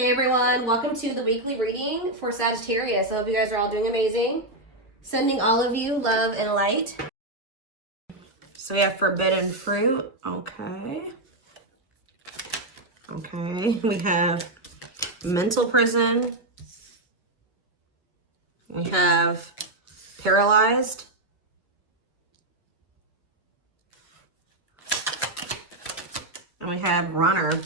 Hey everyone, welcome to the weekly reading for Sagittarius. I hope you guys are all doing amazing. Sending all of you love and light. So we have forbidden fruit. Okay. We have mental prison. We have paralyzed. And we have runner.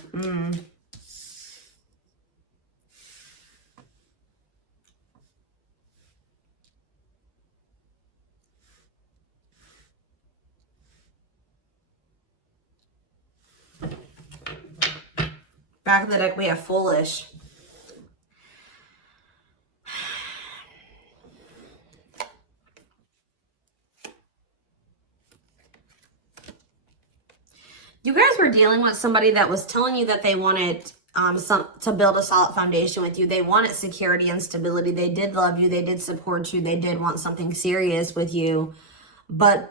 Back of the deck, we have foolish. You guys were dealing with somebody that was telling you that they wanted to build a solid foundation with you. They wanted security and stability. They did love you. They did support you. They did want something serious with you. But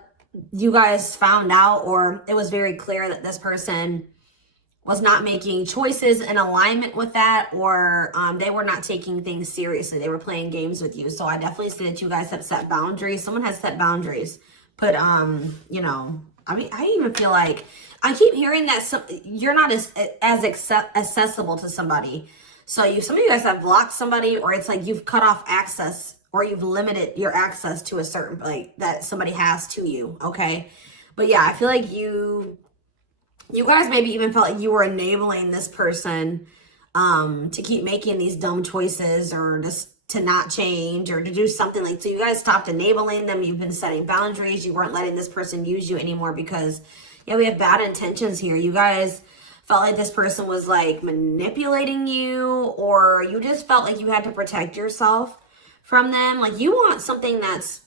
you guys found out, or it was very clear that this person was not making choices in alignment with that, or they were not taking things seriously. They were playing games with you. So I definitely see that you guys have set boundaries. Someone has set boundaries. But, you know, I mean, I even feel like I keep hearing that you're not as accessible to somebody. So some of you guys have blocked somebody, or it's like you've cut off access, or you've limited your access to a certain, like, that somebody has to you, okay? But yeah, I feel like you guys maybe even felt like you were enabling this person to keep making these dumb choices, or just to not change, or to do something like, so you guys stopped enabling them. You've been setting boundaries. You weren't letting this person use you anymore because, yeah, we have bad intentions here. You guys felt like this person was like manipulating you, or you just felt like you had to protect yourself from them. Like you want something that's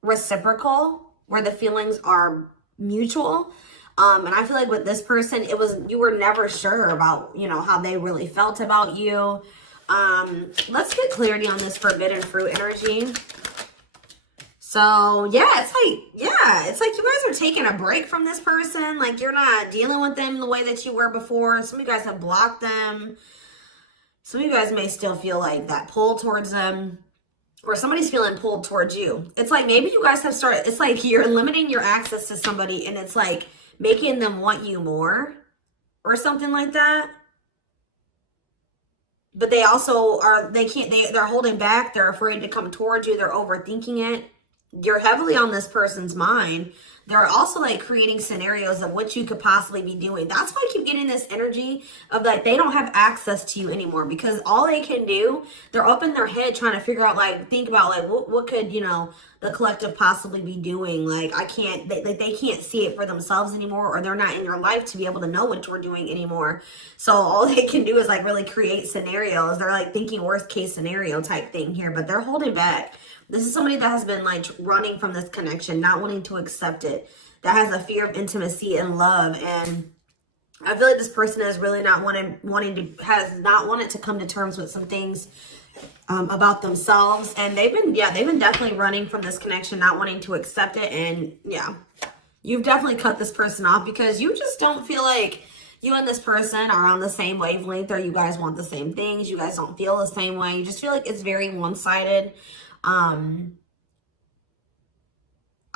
reciprocal, where the feelings are mutual. And I feel like with this person, you were never sure about, you know, how they really felt about you. Let's get clarity on this forbidden fruit energy. So yeah, it's like you guys are taking a break from this person. Like you're not dealing with them the way that you were before. Some of you guys have blocked them. Some of you guys may still feel like that pull towards them, or somebody's feeling pulled towards you. It's like maybe you guys have started, it's like you're limiting your access to somebody, and it's like making them want you more or something like that. But they also are, they're holding back. They're afraid to come towards you. They're overthinking it. You're heavily on this person's mind. They're also like creating scenarios of what you could possibly be doing. That's why I keep getting this energy of like they don't have access to you anymore, because all they can do, they're up in their head trying to figure out, like, think about like what could, you know, the collective possibly be doing. Like they can't see it for themselves anymore, or they're not in your life to be able to know what you're doing anymore. So all they can do is like really create scenarios. They're like thinking worst case scenario type thing here, but they're holding back. This is somebody that has been like running from this connection, not wanting to accept it, that has a fear of intimacy and love. And I feel like this person is really not has not wanted to come to terms with some things about themselves. And they've been definitely running from this connection, not wanting to accept it. And yeah, you've definitely cut this person off because you just don't feel like you and this person are on the same wavelength, or you guys want the same things. You guys don't feel the same way. You just feel like it's very one-sided.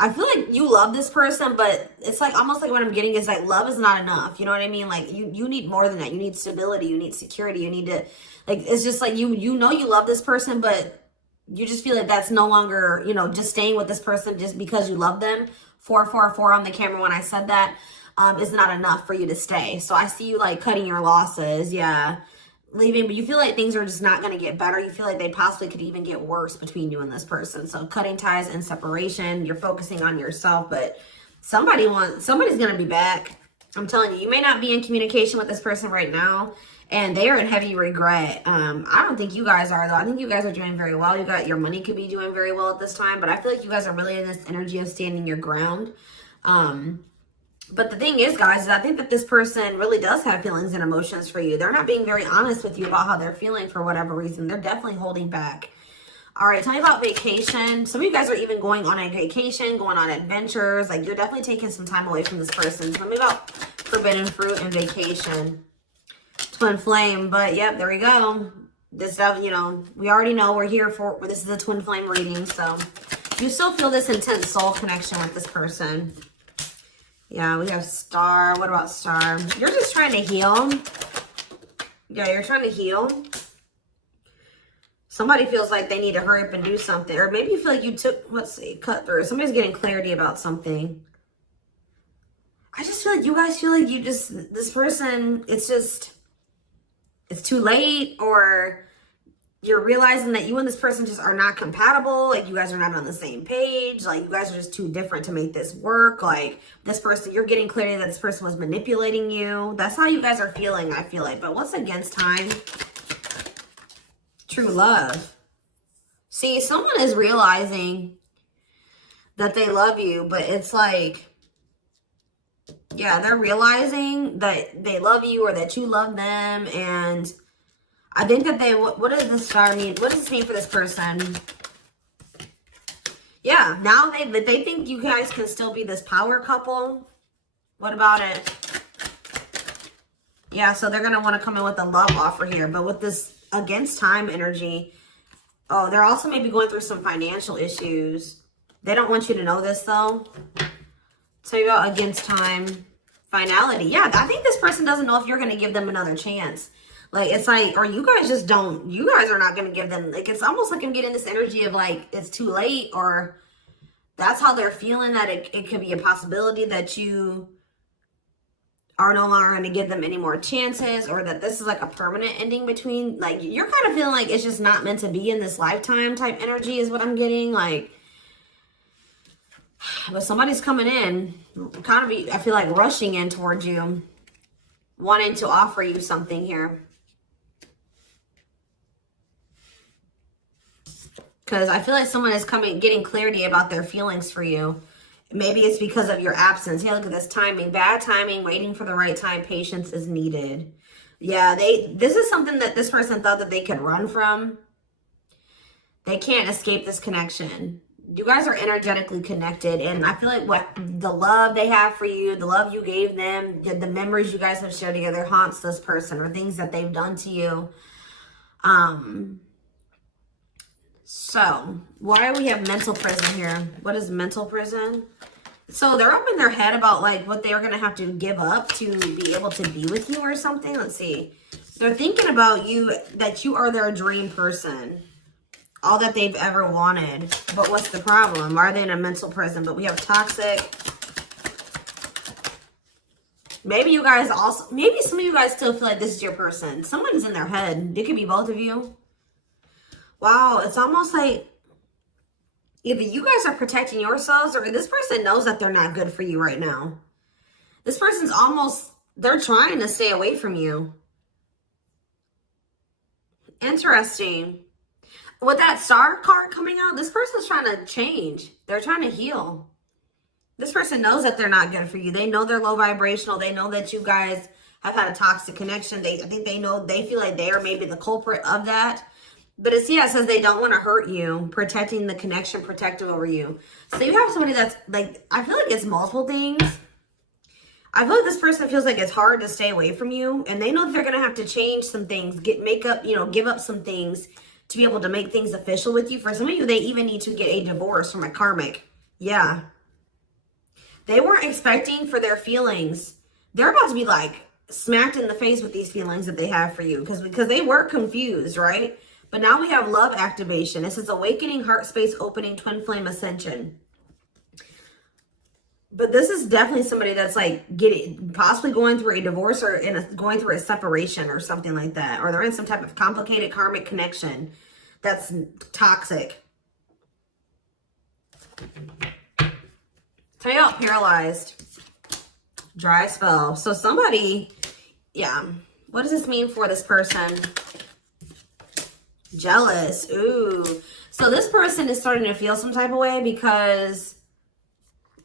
I feel like you love this person, but it's like almost like what I'm getting is like love is not enough. You know what I mean? Like you need more than that. You need stability. You need security. You need to, like, it's just like you know you love this person, but you just feel like that's no longer, you know, just staying with this person just because you love them. 444 on the camera when I said that is not enough for you to stay. So I see you like cutting your losses. Yeah. Leaving, but you feel like things are just not going to get better. You feel like they possibly could even get worse between you and this person. So cutting ties and separation. You're focusing on yourself, but somebody's going to be back. I'm telling you, you may not be in communication with this person right now, and they are in heavy regret. I don't think you guys are, though. I think you guys are doing very well. Your money could be doing very well at this time, but I feel like you guys are really in this energy of standing your ground. But the thing is, guys, is I think that this person really does have feelings and emotions for you. They're not being very honest with you about how they're feeling for whatever reason. They're definitely holding back. All right, tell me about vacation. Some of you guys are even going on a vacation, going on adventures. Like, you're definitely taking some time away from this person. Tell me about forbidden fruit and vacation. Twin flame. But yep, there we go. This stuff, you know, we already know we're here for, this is a twin flame reading. So you still feel this intense soul connection with this person. Yeah, we have Star. What about Star? You're just trying to heal. Yeah, you're trying to heal. Somebody feels like they need to hurry up and do something. Or maybe you feel like you took, let's see, cut through. Somebody's getting clarity about something. I just feel like you guys feel like you just, this person, it's just, it's too late, or you're realizing that you and this person just are not compatible. Like you guys are not on the same page. Like you guys are just too different to make this work. Like this person, you're getting clarity that this person was manipulating you. That's how you guys are feeling, I feel like. But what's against time? True love. See, someone is realizing that they love you, but it's like, yeah, they're realizing that they love you or that you love them. And I think that they, what does this star mean? What does this mean for this person? Yeah, now they think you guys can still be this power couple. What about it? Yeah, so they're going to want to come in with a love offer here. But with this against time energy, oh, they're also maybe going through some financial issues. They don't want you to know this, though. So you go against time, finality. Yeah, I think this person doesn't know if you're going to give them another chance. Like, it's like, or you guys just don't, you guys are not going to give them, like, it's almost like I'm getting this energy of like, it's too late, or that's how they're feeling, that it could be a possibility that you are no longer going to give them any more chances, or that this is like a permanent ending between, like, you're kind of feeling like it's just not meant to be in this lifetime type energy is what I'm getting. Like, but somebody's coming in, kind of, I feel like rushing in towards you, wanting to offer you something here. Because I feel like someone is getting clarity about their feelings for you. Maybe it's because of your absence. Yeah, look at this timing. Bad timing, waiting for the right time. Patience is needed. Yeah, this is something that this person thought that they could run from. They can't escape this connection. You guys are energetically connected. And I feel like what the love they have for you, the love you gave them, the memories you guys have shared together haunts this person, or things that they've done to you. So, why do we have mental prison here? What is mental prison? So, they're up in their head about, like, what they're going to have to give up to be able to be with you or something. Let's see. They're thinking about you, that you are their dream person. All that they've ever wanted. But what's the problem? Why are they in a mental prison? But we have toxic. Maybe you guys also, maybe some of you guys still feel like this is your person. Someone's in their head. It could be both of you. Wow, it's almost like either you guys are protecting yourselves, or this person knows that they're not good for you right now. This person's almost, they're trying to stay away from you. Interesting. With that star card coming out, this person's trying to change. They're trying to heal. This person knows that they're not good for you. They know they're low vibrational. They know that you guys have had a toxic connection. I think they know, they feel like they are maybe the culprit of that. But it's, yeah, it says they don't want to hurt you, protecting the connection, protective over you. So you have somebody that's like, I feel like it's multiple things. I feel like this person feels like it's hard to stay away from you, and they know that they're going to have to change some things, give up some things to be able to make things official with you. For some of you, they even need to get a divorce from a karmic. Yeah. They weren't expecting for their feelings. They're about to be like smacked in the face with these feelings that they have for you, because they were confused, right? But now we have love activation. It says awakening, heart space opening, twin flame ascension. But this is definitely somebody that's like possibly going through a divorce, or going through a separation or something like that. Or they're in some type of complicated karmic connection that's toxic. Tell you out paralyzed. Dry spell. So somebody, yeah. What does this mean for this person? Jealous. Ooh. So this person is starting to feel some type of way because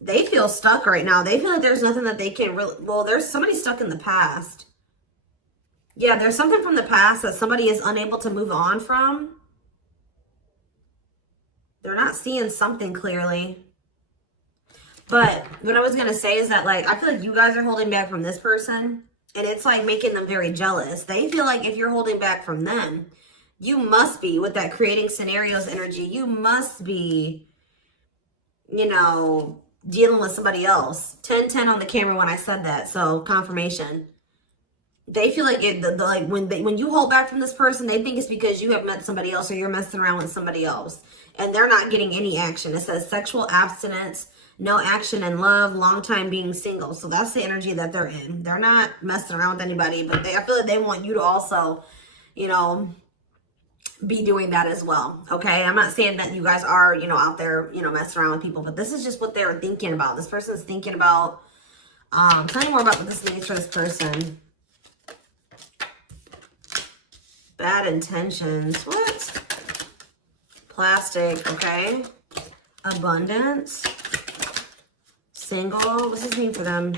they feel stuck right now. They feel like there's nothing that they can really, well, there's somebody stuck in the past. Yeah, there's something from the past that somebody is unable to move on from. They're not seeing something clearly. But what I was going to say is that, like, I feel like you guys are holding back from this person. And it's like making them very jealous. They feel like if you're holding back from them, you must be, with that creating scenarios energy, you must be, you know, dealing with somebody else. 10-10 on the camera when I said that. So confirmation. They feel like like when you hold back from this person, they think it's because you have met somebody else or you're messing around with somebody else. And they're not getting any action. It says sexual abstinence, no action in love, long time being single. So that's the energy that they're in. They're not messing around with anybody, but I feel like they want you to also, you know, be doing that as well. Okay, I'm not saying that you guys are, you know, out there, you know, messing around with people, but this is just what they're thinking about. This person's thinking about. Tell me more about what this means for this person. Bad intentions. What? Plastic. Okay. Abundance. Single. What's this mean for them?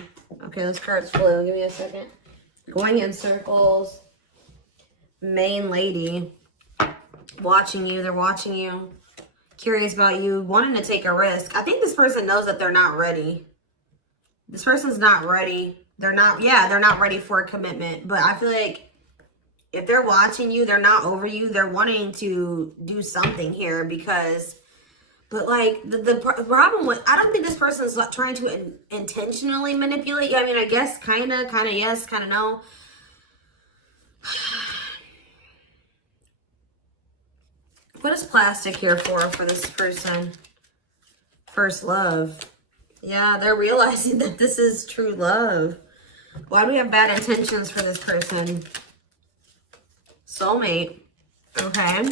Okay, this card's blue. Give me a second. Going in circles. Main lady. Watching you. They're watching you. Curious about you. Wanting to take a risk. I think this person knows that they're not ready. This person's not ready. They're not, yeah, they're not ready for a commitment. But I feel like if they're watching you, they're not over you. They're wanting to do something here because, but like the problem with, I don't think this person's trying to intentionally manipulate you. I mean, I guess kind of yes, kind of no. What is plastic here for this person? First love. Yeah, they're realizing that this is true love. Why do we have bad intentions for this person? Soulmate. Okay.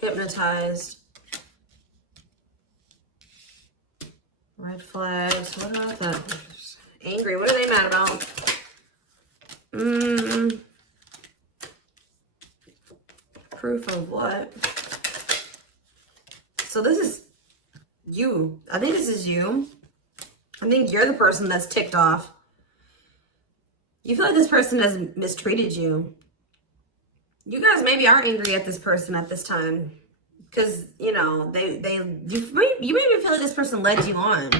Hypnotized. Red flags. What about that? Angry. What are they mad about? Proof of what? So this is you. I think this is you. I think you're the person that's ticked off. You feel like this person has mistreated you. You guys maybe are angry at this person at this time. Because, you know, you maybe feel like this person led you on.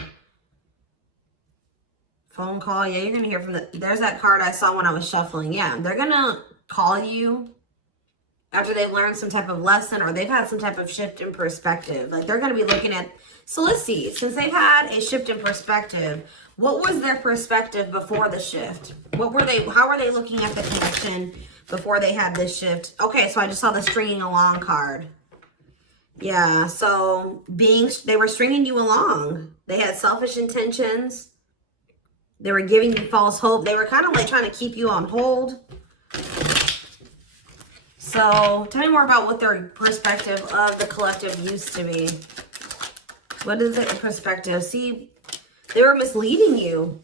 Phone call. Yeah, you're going to hear from there's that card I saw when I was shuffling. Yeah, they're going to call you after they've learned some type of lesson or they've had some type of shift in perspective. Like they're going to be looking at, so let's see, since they've had a shift in perspective, what was their perspective before the shift? How were they looking at the connection before they had this shift? Okay, so I just saw the stringing along card. Yeah, so they were stringing you along. They had selfish intentions. They were giving you false hope. They were kind of like trying to keep you on hold. So tell me more about what their perspective of the collective used to be. What is their perspective? See, they were misleading you.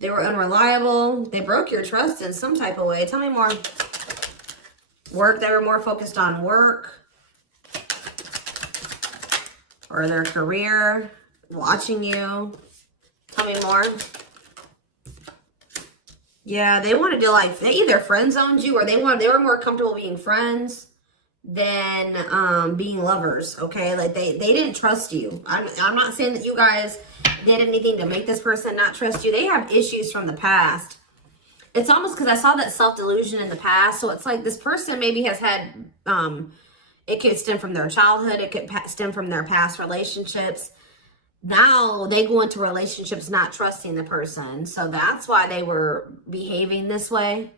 They were unreliable. They broke your trust in some type of way. Tell me more. Work. They were more focused on work or their career. Watching you. Tell me more. Yeah, they wanted to like, they either friend zoned you or they were more comfortable being friends than being lovers. Okay, like they didn't trust you. I'm not saying that you guys did anything to make this person not trust you. They have issues from the past. It's almost because I saw that self-delusion in the past. So it's like this person maybe has had, it could stem from their childhood. It could stem from their past relationships. Now they go into relationships not trusting the person. So that's why they were behaving this way.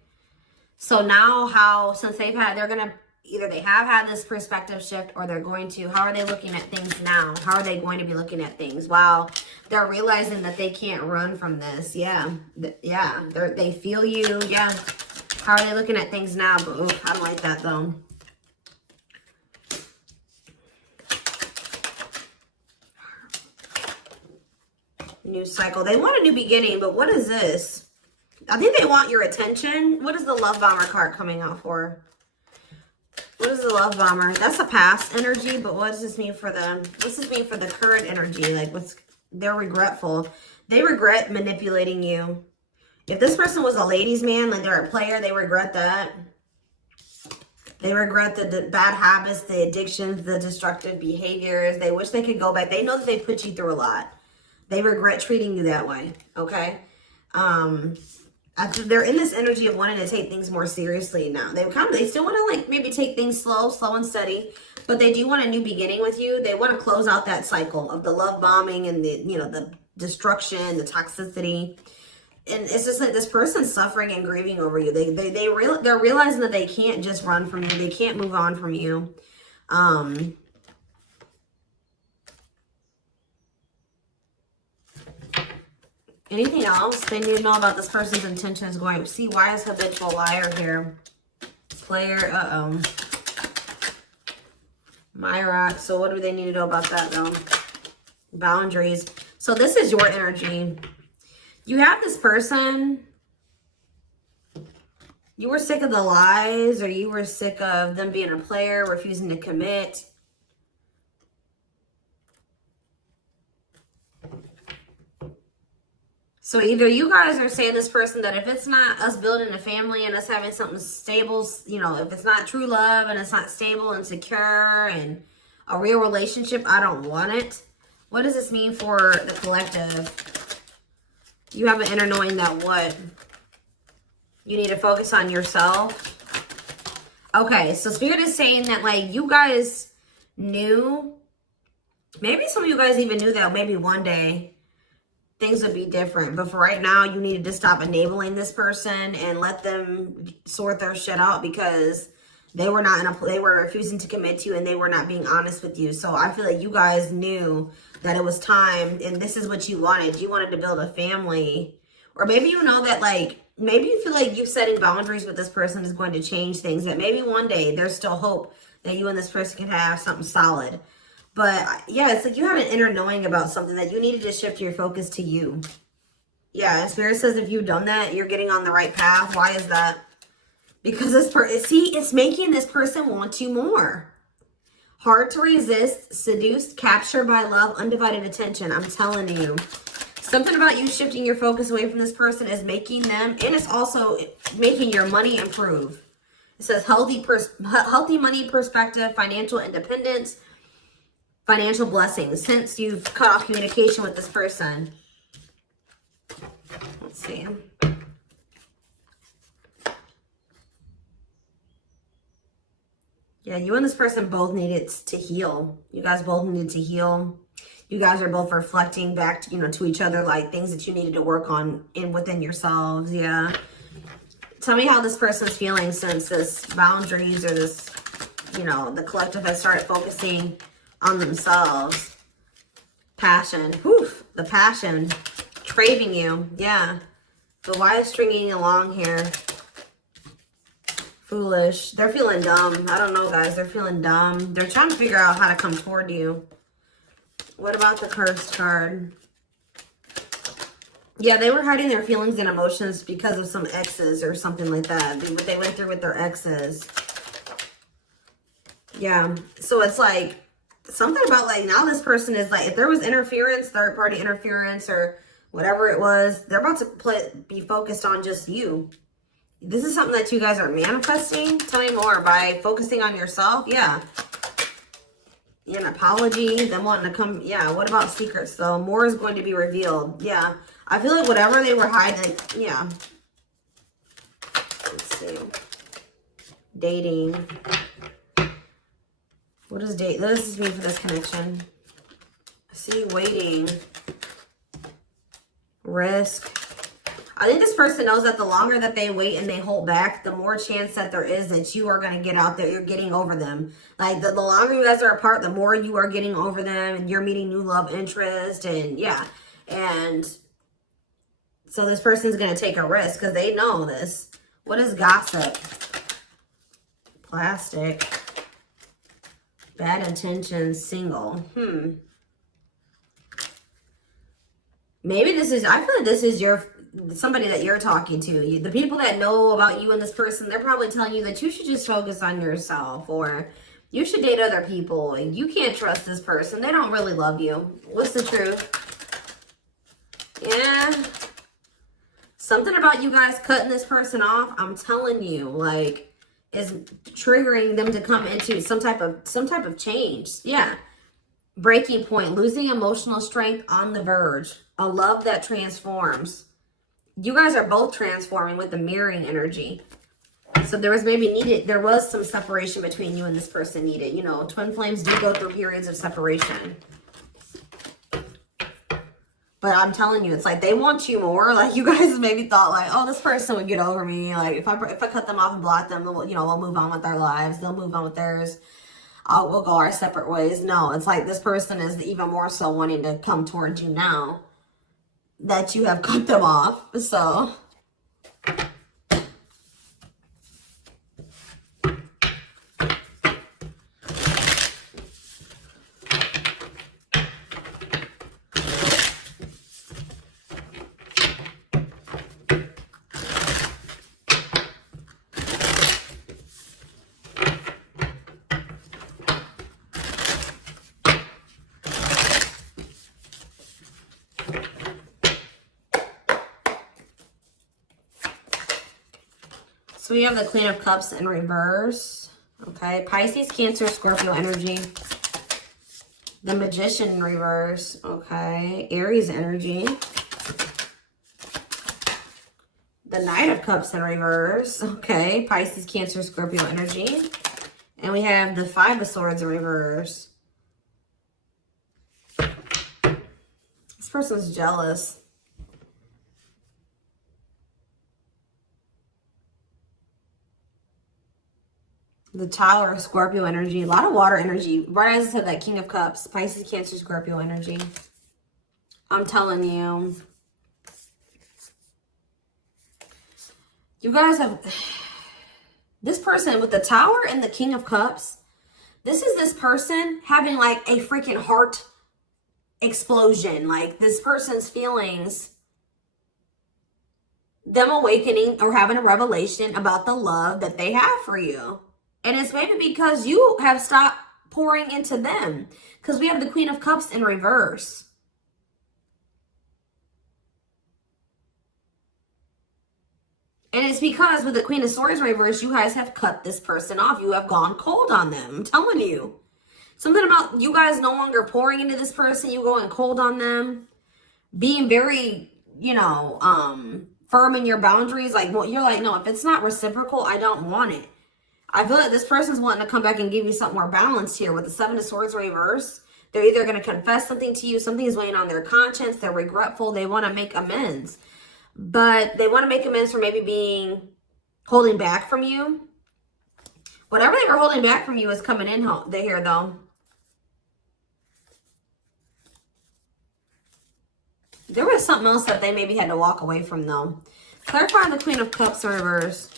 So now since they're going to, either they have had this perspective shift or they're going to, how are they looking at things now? How are they going to be looking at things? Wow. They're realizing that they can't run from this. Yeah. Yeah. They feel you. Yeah. How are they looking at things now? But I don't like that though. New cycle. They want a new beginning, but what is this? I think they want your attention. What is the love bomber card coming out for? What is the love bomber? That's a past energy, but what does this mean for them? What's this mean for the current energy? Like they're regretful. They regret manipulating you. If this person was a ladies' man, like they're a player, they regret that. They regret the bad habits, the addictions, the destructive behaviors. They wish they could go back. They know that they put you through a lot. They regret treating you that way, okay? After they're in this energy of wanting to take things more seriously now. They still want to like maybe take things slow and steady, but they do want a new beginning with you. They want to close out that cycle of the love bombing and the, you know, the destruction, the toxicity. And it's just like this person's suffering and grieving over you. They're realizing that they can't just run from you. They can't move on from you. Anything else they need to know about this person's intentions going? See, why is habitual liar here? Player, Myra. So what do they need to know about that though? Boundaries. So this is your energy. You have this person. You were sick of the lies, or you were sick of them being a player, refusing to commit. So either you guys are saying this person that if it's not us building a family and us having something stable, you know, if it's not true love and it's not stable and secure and a real relationship, I don't want it. What does this mean for the collective? You have an inner knowing that what? You need to focus on yourself. Okay, so Spirit is saying that like you guys knew, maybe some of you guys even knew that maybe one day things would be different. But for right now, you needed to stop enabling this person and let them sort their shit out because they were not they were refusing to commit to you and they were not being honest with you. So I feel like you guys knew that it was time and this is what you wanted. You wanted to build a family. Or maybe you know that like, maybe you feel like you setting boundaries with this person is going to change things. That maybe one day there's still hope that you and this person can have something solid. But yeah, it's like you have an inner knowing about something that you needed to shift your focus to you. Yeah, and Spirit says if you've done that, you're getting on the right path. Why is that? Because this person, see, it's making this person want you more. Hard to resist, seduced, captured by love, undivided attention. I'm telling you. Something about you shifting your focus away from this person is making them, and it's also making your money improve. It says healthy money perspective, financial independence, financial blessings since you've cut off communication with this person. Let's see. Yeah, you and this person both needed to heal. You guys both needed to heal. You guys are both reflecting back to, you know, to each other, like things that you needed to work on within yourselves. Yeah. Tell me how this person's feeling since this boundaries or this, you know, the collective has started focusing on themselves. Passion. Whew, the passion. Craving you. Yeah. But why is stringing along here? Foolish. They're feeling dumb. I don't know, guys. They're feeling dumb. They're trying to figure out how to come toward you. What about the cursed card? Yeah, they were hiding their feelings and emotions because of some exes or something like that. What they went through with their exes. Yeah. So it's like something about like now this person is like, if there was interference, third party interference or whatever it was, they're about to be focused on just you. This is something that you guys are manifesting. Tell me more. By focusing on yourself. Yeah. An apology, them wanting to come. Yeah, what about secrets though? More is going to be revealed. Yeah, I feel like whatever they were hiding, yeah. Let's see. Dating. What does date? What does this mean for this connection? I see waiting. Risk. I think this person knows that the longer that they wait and they hold back, the more chance that there is that you are going to get out there. You're getting over them. Like the longer you guys are apart, the more you are getting over them and you're meeting new love interest. And yeah. And so this person's going to take a risk because they know this. What is gossip? Plastic. Bad intentions. Single. Maybe this is, I feel like this is somebody that you're talking to. The people that know about you and this person, they're probably telling you that you should just focus on yourself or you should date other people. You can't trust this person. They don't really love you. What's the truth? Yeah. Something about you guys cutting this person off, I'm telling you, like, is triggering them to come into some type of change. Yeah. Breaking point, losing emotional strength on the verge, a love that transforms. You guys are both transforming with the mirroring energy. So there was some separation between you and this person needed. You know, twin flames do go through periods of separation. But I'm telling you, it's like they want you more. Like you guys maybe thought like, oh, this person would get over me. Like if I cut them off and block them, you know, we'll move on with our lives. They'll move on with theirs. We'll go our separate ways. No, it's like this person is even more so wanting to come towards you now that you have cut them off. So So we have the Queen of Cups in reverse. Okay. Pisces, Cancer, Scorpio energy. The Magician in reverse. Okay. Aries energy. The Knight of Cups in reverse. Okay. Pisces, Cancer, Scorpio energy. And we have the Five of Swords in reverse. This person's jealous. The Tower of Scorpio energy. A lot of water energy. Right as I said, that King of Cups. Pisces, Cancer, Scorpio energy. I'm telling you. You guys have... This person with the Tower and the King of Cups. This is this person having like a freaking heart explosion. Like this person's feelings. Them awakening or having a revelation about the love that they have for you. And it's maybe because you have stopped pouring into them. Because we have the Queen of Cups in reverse. And it's because with the Queen of Swords in reverse, you guys have cut this person off. You have gone cold on them. I'm telling you. Something about you guys no longer pouring into this person. You going cold on them. Being very, you know, firm in your boundaries. Like, well, you're like, no, if it's not reciprocal, I don't want it. I feel like this person's wanting to come back and give you something more balanced here with the Seven of Swords reverse. They're either going to confess something to you, something is weighing on their conscience, they're regretful, they want to make amends. But they want to make amends for maybe holding back from you. Whatever they were holding back from you is coming in here though. There was something else that they maybe had to walk away from though. Clarifying the Queen of Cups in reverse.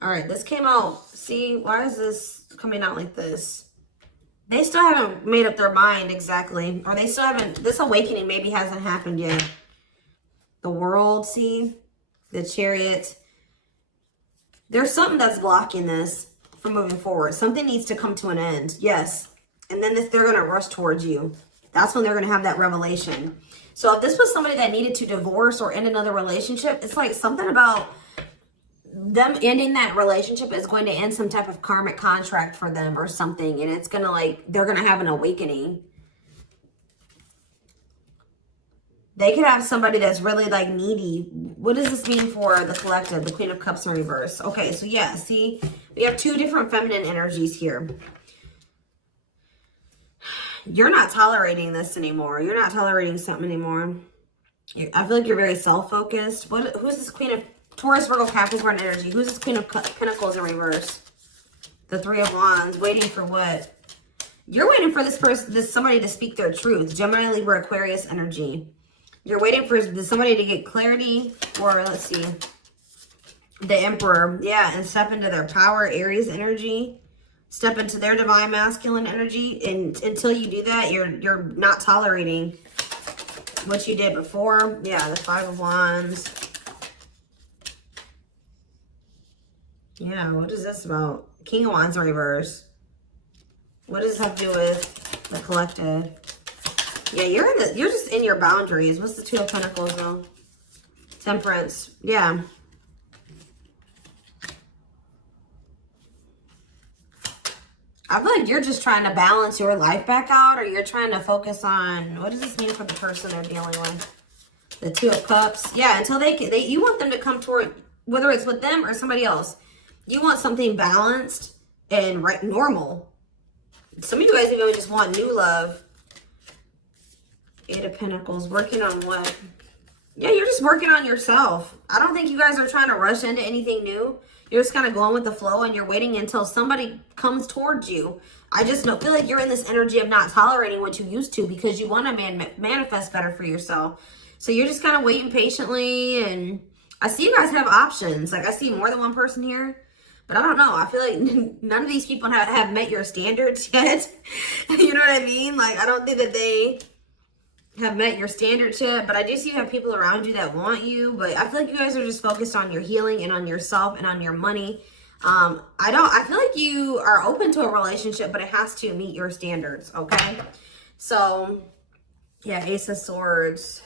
All right, this came out. See, why is this coming out like this? They still haven't made up their mind exactly. Or they still haven't, this awakening maybe hasn't happened yet. The World, see? The Chariot. There's something that's blocking this from moving forward. Something needs to come to an end. Yes. And then if they're going to rush towards you, that's when they're going to have that revelation. So if this was somebody that needed to divorce or end another relationship, it's like something about them ending that relationship is going to end some type of karmic contract for them or something. And it's going to like, they're going to have an awakening. They could have somebody that's really like needy. What does this mean for the collective? The Queen of Cups in reverse. Okay, so yeah, see, we have two different feminine energies here. You're not tolerating this anymore. You're not tolerating something anymore. I feel like you're very self-focused. Who's this Queen of Taurus, Virgo, Capricorn energy? Who's this Queen of Pentacles in reverse? The Three of Wands. Waiting for what? You're waiting for somebody to speak their truth. Gemini, Libra, Aquarius energy. You're waiting for somebody to get clarity, or let's see, the Emperor. Yeah, and step into their power. Aries energy. Step into their divine masculine energy. And until you do that, you're not tolerating what you did before. Yeah, the Five of Wands. Yeah, what is this about? King of Wands in reverse. What does this have to do with the collective? Yeah, you're just in your boundaries. What's the Two of Pentacles though? Temperance. Yeah. I feel like you're just trying to balance your life back out, or you're trying to focus on, what does this mean for the person they're dealing with? The Two of Cups. Yeah, until you want them to come toward, whether it's with them or somebody else. You want something balanced and normal. Some of you guys even just want new love. Eight of Pentacles. Working on what? Yeah, you're just working on yourself. I don't think you guys are trying to rush into anything new. You're just kind of going with the flow and you're waiting until somebody comes towards you. I just feel like you're in this energy of not tolerating what you used to because you want to manifest better for yourself. So you're just kind of waiting patiently. And I see you guys have options. Like I see more than one person here. But I don't know. I feel like none of these people have met your standards yet. You know what I mean? Like I don't think that they have met your standards yet, but I do see you have people around you that want you, but I feel like you guys are just focused on your healing and on yourself and on your money. I feel like you are open to a relationship, but it has to meet your standards, okay? So, yeah, Ace of Swords.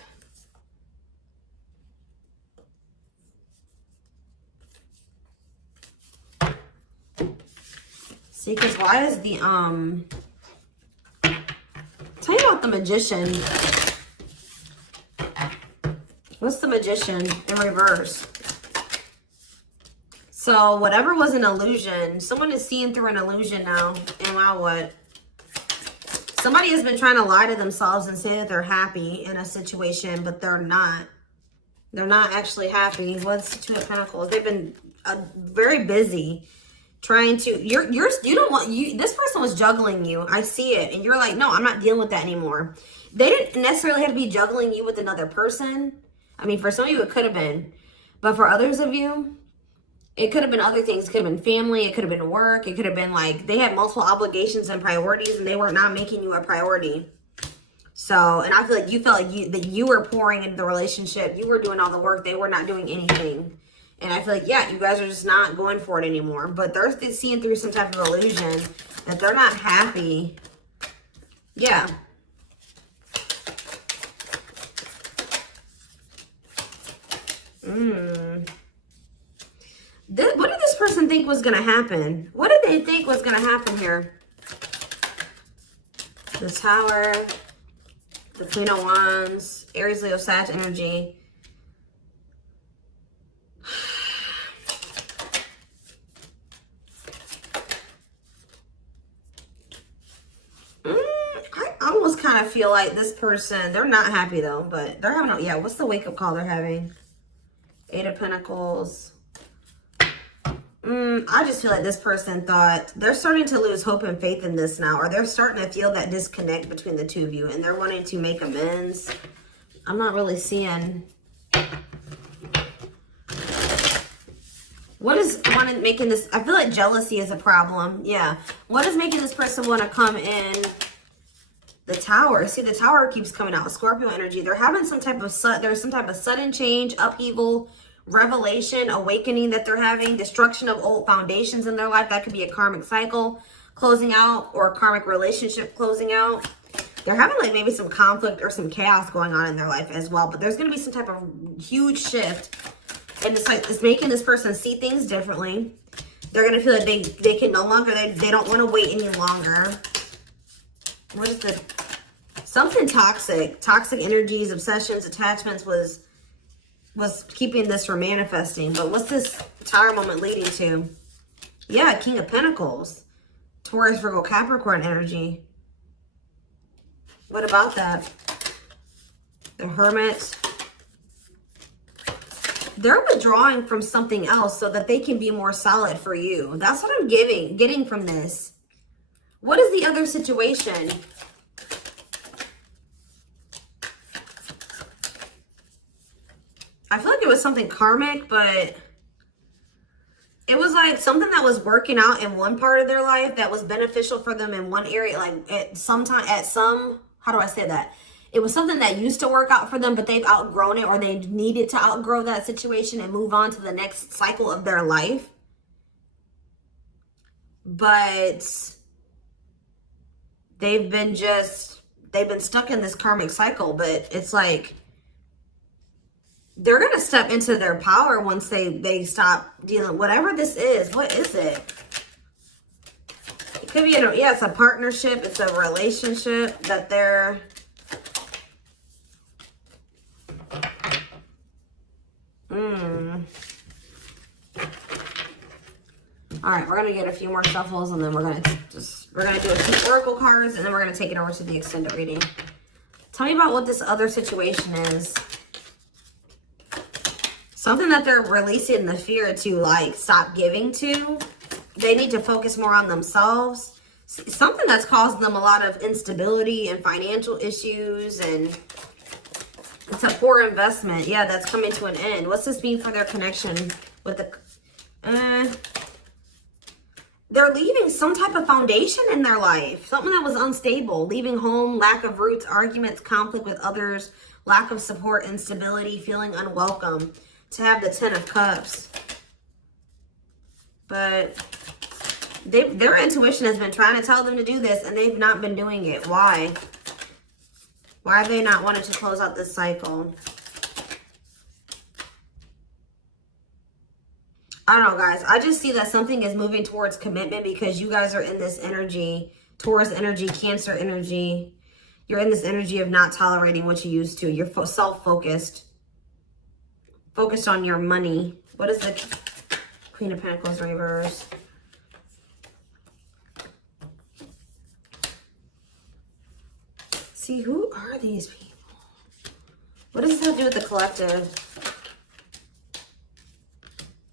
See, because why is the, tell me about the Magician. What's the Magician in reverse? So whatever was an illusion, someone is seeing through an illusion now. And now what? Somebody has been trying to lie to themselves and say that they're happy in a situation, but they're not. They're not actually happy. What's the Two of Pentacles? They've been very busy trying to, this person was juggling you. I see it. And you're like, no, I'm not dealing with that anymore. They didn't necessarily have to be juggling you with another person. I mean, for some of you, it could have been. But for others of you, it could have been other things. It could have been family. It could have been work. It could have been like they had multiple obligations and priorities and they were not making you a priority. So, and I feel like you felt like that you were pouring into the relationship. You were doing all the work. They were not doing anything. And I feel like, yeah, you guys are just not going for it anymore. But they're seeing through some type of illusion that they're not happy. Yeah. What did this person think was going to happen? What did they think was going to happen here? The Tower, the Queen of Wands, Aries, Leo, Sag energy. I almost kind of feel like this person, they're not happy though, but they're having, yeah, what's the wake-up call they're having? Eight of Pentacles. I just feel like this person thought they're starting to lose hope and faith in this now, or they're starting to feel that disconnect between the two of you and they're wanting to make amends. I'm not really seeing what is making this. I feel like jealousy is a problem. Yeah. What is making this person want to come in? The Tower. See, the Tower keeps coming out. Scorpio energy. They're having some type of there's some type of sudden change, upheaval, revelation, awakening that they're having, destruction of old foundations in their life. That could be a karmic cycle closing out or a karmic relationship closing out. They're having like maybe some conflict or some chaos going on in their life as well. But there's going to be some type of huge shift. And it's like, it's making this person see things differently. They're going to feel like they can no longer, they don't want to wait any longer. What is the, something toxic energies, obsessions, attachments was keeping this from manifesting. But what's this Tower moment leading to? Yeah, King of Pentacles. Taurus, Virgo, Capricorn energy. What about that? The Hermit. They're withdrawing from something else so that they can be more solid for you. That's what I'm getting from this. What is the other situation? I feel like it was something karmic, but it was like something that was working out in one part of their life that was beneficial for them in one area. Like how do I say that? It was something that used to work out for them, but they've outgrown it, or they needed to outgrow that situation and move on to the next cycle of their life. But they've been stuck in this karmic cycle. But it's like they're going to step into their power once they stop dealing, whatever this is. What is it? It could be, yeah, it's a partnership. It's a relationship that they're, All right, we're gonna get a few more shuffles, and then we're gonna do a few oracle cards, and then we're gonna take it over to the extended reading. Tell me about what this other situation is. Something that they're releasing the fear to, like, stop giving to. They need to focus more on themselves. Something that's causing them a lot of instability and financial issues, and it's a poor investment. Yeah, that's coming to an end. What's this mean for their connection with the... They're leaving some type of foundation in their life. Something that was unstable. Leaving home, lack of roots, arguments, conflict with others, lack of support, instability, feeling unwelcome. To have the 10 of Cups. But their intuition has been trying to tell them to do this, and they've not been doing it. Why? Why have they not wanted to close out this cycle? I don't know, guys. I just see that something is moving towards commitment because you guys are in this energy, Taurus energy, Cancer energy. You're in this energy of not tolerating what you used to. You're self-focused. Focused on your money. What is the Queen of Pentacles reverse? See, who are these people? What does this have to do with the collective?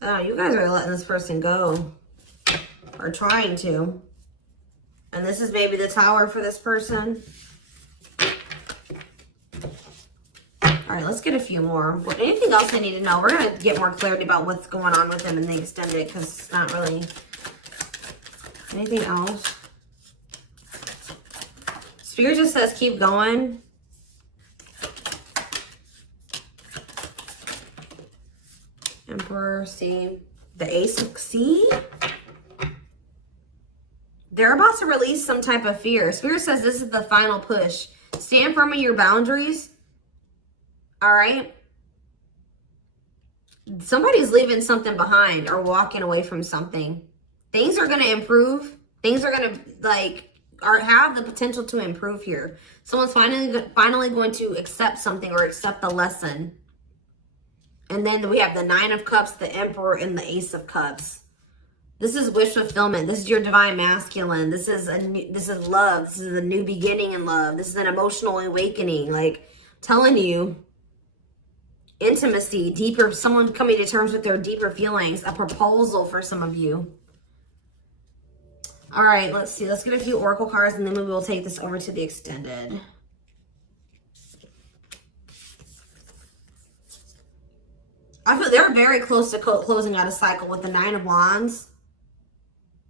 Oh, you guys are letting this person go. Or trying to. And this is maybe the Tower for this person. All right, let's get a few more. Anything else I need to know? We're going to get more clarity about what's going on with them in the extended, because it's not really... Anything else? Spirit just says keep going. Emperor, see? The Ace of... See? They're about to release some type of fear. Spirit says this is the final push. Stand firm in your boundaries. All right? Somebody's leaving something behind or walking away from something. Things are going to improve. Things are going to, like, have the potential to improve here. Someone's finally going to accept something or accept the lesson. And then we have the Nine of Cups, the Emperor, and the Ace of Cups. This is wish fulfillment. This is your divine masculine. This is love. This is a new beginning in love. This is an emotional awakening. Like, telling you, intimacy, deeper, someone coming to terms with their deeper feelings, a proposal for some of you. All right, let's see. Let's get a few oracle cards, and then we will take this over to the extended. I feel they're very close to closing out a cycle with the Nine of Wands.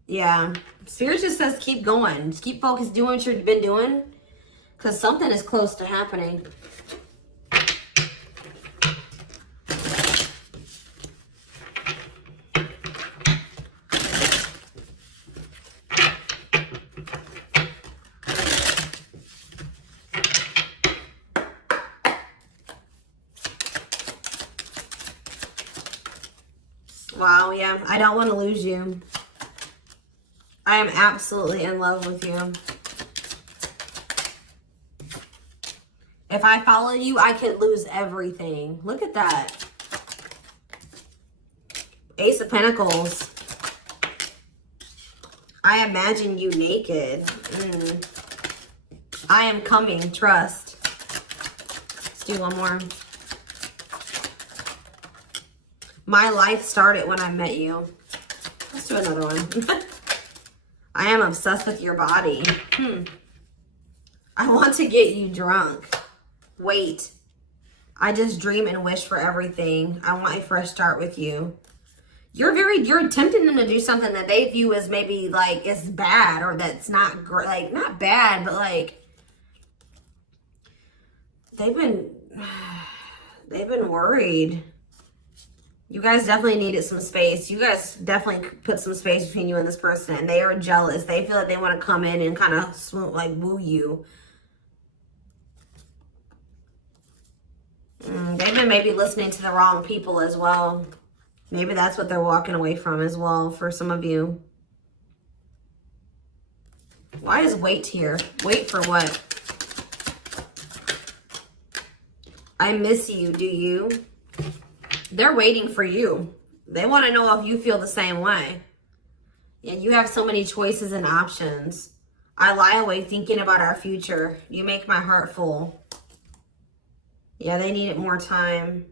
Yeah. Spirit just says keep going. Just keep focused, doing what you've been doing, because something is close to happening. Wow, yeah. I don't want to lose you. I am absolutely in love with you. If I follow you, I could lose everything. Look at that. Ace of Pentacles. I imagine you naked. I am coming. Trust. Let's do one more. My life started when I met you. Let's do another one. I am obsessed with your body. I want to get you drunk. Wait. I just dream and wish for everything. I want a fresh start with you. You're tempting them to do something that they view as maybe like it's bad, or that's not great. Like, not bad, but like they've been worried. You guys definitely needed some space. You guys definitely put some space between you and this person, and they are jealous. They feel like they want to come in and kind of swoon, like woo you. They've been maybe listening to the wrong people as well. Maybe that's what they're walking away from as well for some of you. Why is wait here? Wait for what? I miss you, do you? They're waiting for you. They want to know if you feel the same way. Yeah, you have so many choices and options. I lie awake thinking about our future. You make my heart full. Yeah, they needed more time.